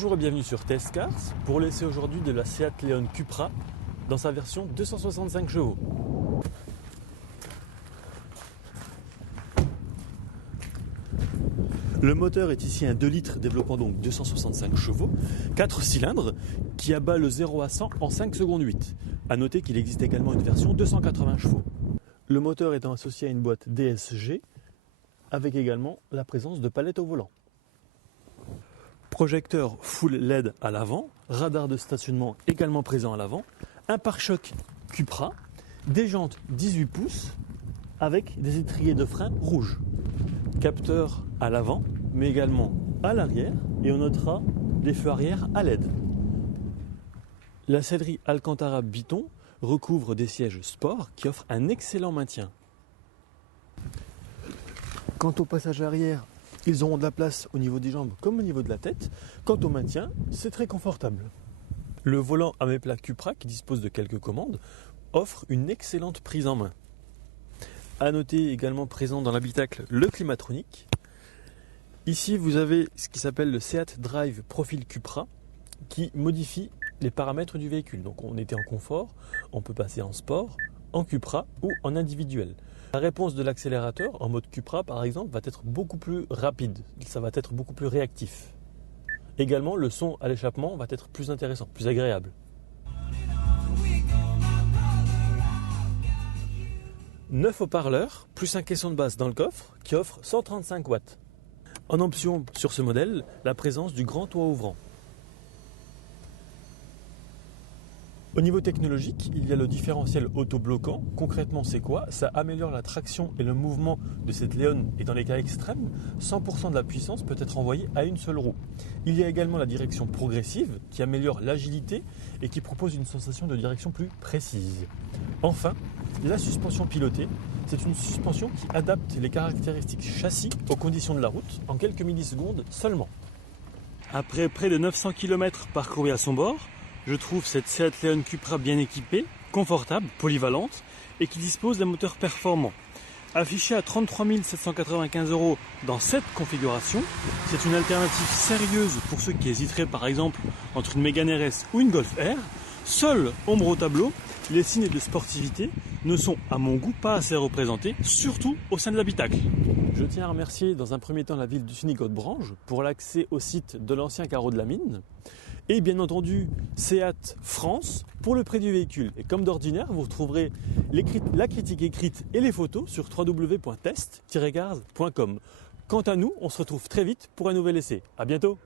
Bonjour et bienvenue sur TS Cars pour l'essai aujourd'hui de la Seat Leon Cupra dans sa version 265 chevaux. Le moteur est ici un 2 litres développant donc 265 chevaux, 4 cylindres qui abat le 0 à 100 en 5 secondes 8. A noter qu'il existe également une version 280 chevaux. Le moteur étant associé à une boîte DSG avec également la présence de palettes au volant. Projecteur full LED à l'avant, radar de stationnement également présent à l'avant, un pare-choc Cupra, des jantes 18 pouces avec des étriers de frein rouges. Capteur à l'avant, mais également à l'arrière, et on notera des feux arrière à LED. La sellerie Alcantara Biton recouvre des sièges sport qui offrent un excellent maintien. Quant au passage arrière, ils auront de la place au niveau des jambes comme au niveau de la tête. Quant au maintien, c'est très confortable. Le volant à mes plats Cupra, qui dispose de quelques commandes, offre une excellente prise en main. A noter également présent dans l'habitacle le climatronique. Ici, vous avez ce qui s'appelle le Seat Drive Profil Cupra qui modifie les paramètres du véhicule. Donc on était en confort, on peut passer en sport, en Cupra ou en individuel. La réponse de l'accélérateur en mode Cupra par exemple va être beaucoup plus rapide, ça va être beaucoup plus réactif. Également le son à l'échappement va être plus intéressant, plus agréable. 9 haut-parleurs, plus un caisson de basse dans le coffre qui offre 135 watts. En option sur ce modèle, la présence du grand toit ouvrant. Au niveau technologique, il y a le différentiel auto-bloquant. Concrètement, c'est quoi? Ça améliore la traction et le mouvement de cette Leon et dans les cas extrêmes, 100% de la puissance peut être envoyée à une seule roue. Il y a également la direction progressive qui améliore l'agilité et qui propose une sensation de direction plus précise. Enfin, la suspension pilotée, c'est une suspension qui adapte les caractéristiques châssis aux conditions de la route en quelques millisecondes seulement. Après près de 900 km parcourus à son bord, je trouve cette Seat Leon Cupra bien équipée, confortable, polyvalente et qui dispose d'un moteur performant. Affiché à 33 795 € dans cette configuration, c'est une alternative sérieuse pour ceux qui hésiteraient par exemple entre une Mégane RS ou une Golf R. Seul ombre au tableau, les signes de sportivité ne sont à mon goût pas assez représentés, surtout au sein de l'habitacle. Je tiens à remercier dans un premier temps la ville du Sunny-Côte-Branche pour l'accès au site de l'ancien carreau de la mine. Et bien entendu, Seat France pour le prix du véhicule. Et comme d'ordinaire, vous retrouverez la critique écrite et les photos sur www.test-cars.com. Quant à nous, on se retrouve très vite pour un nouvel essai. À bientôt!